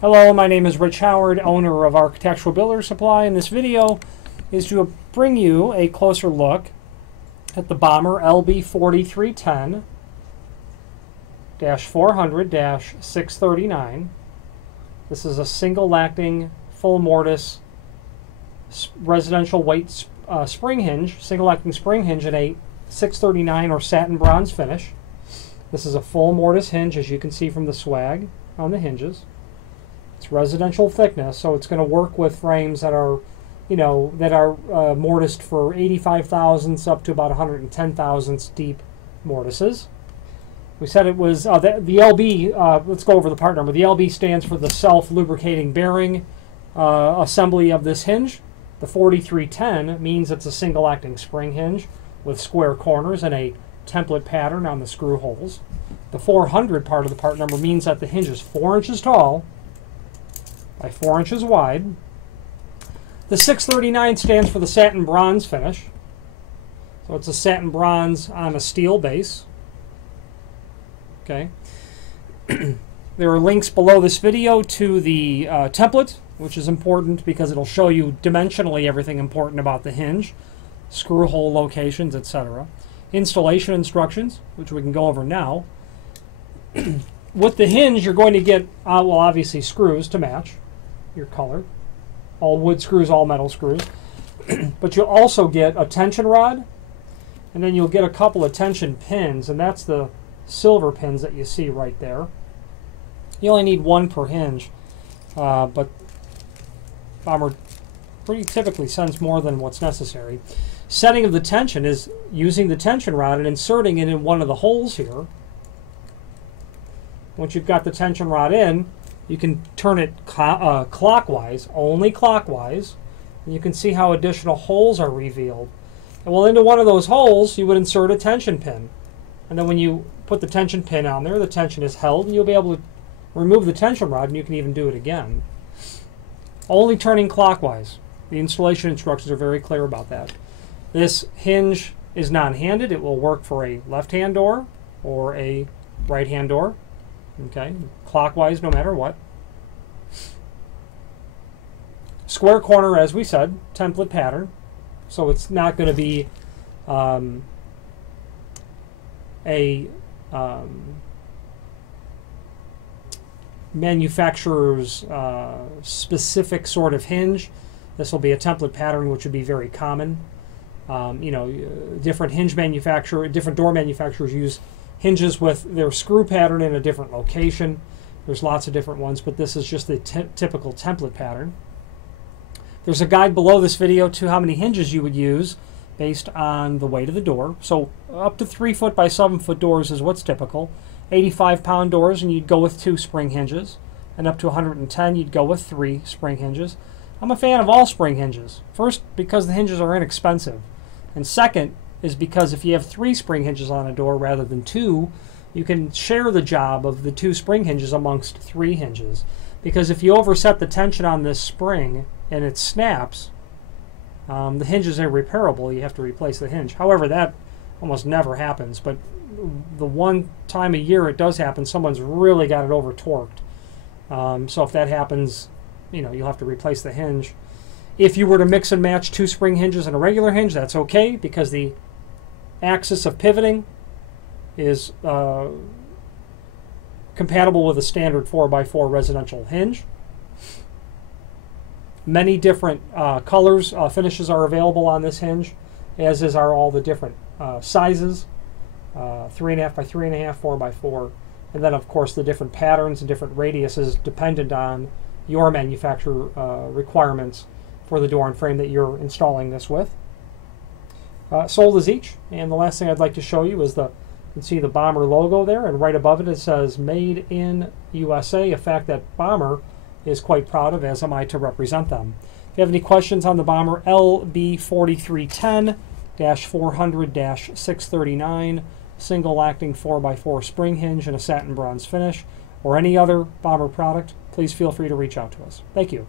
Hello, my name is Rich Howard, owner of Architectural Builder Supply, and this video is to bring you a closer look at the Bommer LB4310-400-639. This is a single acting full mortise residential weight spring hinge, single acting spring hinge in a 639 or satin bronze finish. This is a full mortise hinge, as you can see from the swag on the hinges. It's residential thickness, so it's going to work with frames that are, mortised for 85 thousandths up to about 110 thousandths deep mortises. We said it was the LB. Let's go over the part number. The LB stands for the self-lubricating bearing assembly of this hinge. The 4310 means it's a single-acting spring hinge with square corners and a template pattern on the screw holes. The 400 part of the part number means that the hinge is 4 inches tall by 4 inches wide. The 639 stands for the satin bronze finish. So it's a satin bronze on a steel base. Okay. There are links below this video to the template, which is important because it'll show you dimensionally everything important about the hinge, screw hole locations, etc. Installation instructions, which we can go over now. With the hinge, you're going to get, well, obviously screws to match your color. All wood screws, all metal screws. But you'll also get a tension rod, and then you'll get a couple of tension pins, and that's the silver pins that you see right there. You only need one per hinge, but Bommer pretty typically sends more than what's necessary. Setting of the tension is using the tension rod and inserting it in one of the holes here. Once you've got the tension rod in, you can turn it clockwise, only clockwise, and you can see how additional holes are revealed. And well, into one of those holes, you would insert a tension pin. And then when you put the tension pin on there, the tension is held, and you'll be able to remove the tension rod, and you can even do it again. Only turning clockwise. The installation instructions are very clear about that. This hinge is non-handed. It will work for a left-hand door or a right-hand door. Okay, clockwise no matter what. Square corner, as we said, template pattern. So it's not going to be a manufacturer's specific sort of hinge. This will be a template pattern, which would be very common. Different hinge manufacturer, different door manufacturers use hinges with their screw pattern in a different location. There's lots of different ones, but this is just the typical template pattern. There's a guide below this video to how many hinges you would use based on the weight of the door. So up to 3 foot by 7 foot doors is what's typical. 85-pound doors, and you'd go with 2 spring hinges. And up to 110, you'd go with 3 spring hinges. I'm a fan of all spring hinges. First, because the hinges are inexpensive. And second, is because if you have 3 spring hinges on a door rather than 2, you can share the job of the 2 spring hinges amongst 3 hinges. Because if you overset the tension on this spring and it snaps, the hinge is irreparable. You have to replace the hinge. However, that almost never happens, but the one time a year it does happen, someone's really got it over torqued. So if that happens, you'll have to replace the hinge. If you were to mix and match 2 spring hinges and a regular hinge, that's okay, because the axis of pivoting is compatible with a standard 4x4 residential hinge. Many different colors, finishes are available on this hinge, as are all the different sizes, 3.5 by 3.5, 4x4, and then of course the different patterns and different radiuses dependent on your manufacturer requirements for the door and frame that you're installing this with. Sold as each, and the last thing I'd like to show you is you can see the Bommer logo there, and right above it says Made in USA, a fact that Bommer is quite proud of, as am I to represent them. If you have any questions on the Bommer LB4310-400-639 single acting 4x4 spring hinge in a satin bronze finish, or any other Bommer product, please feel free to reach out to us. Thank you.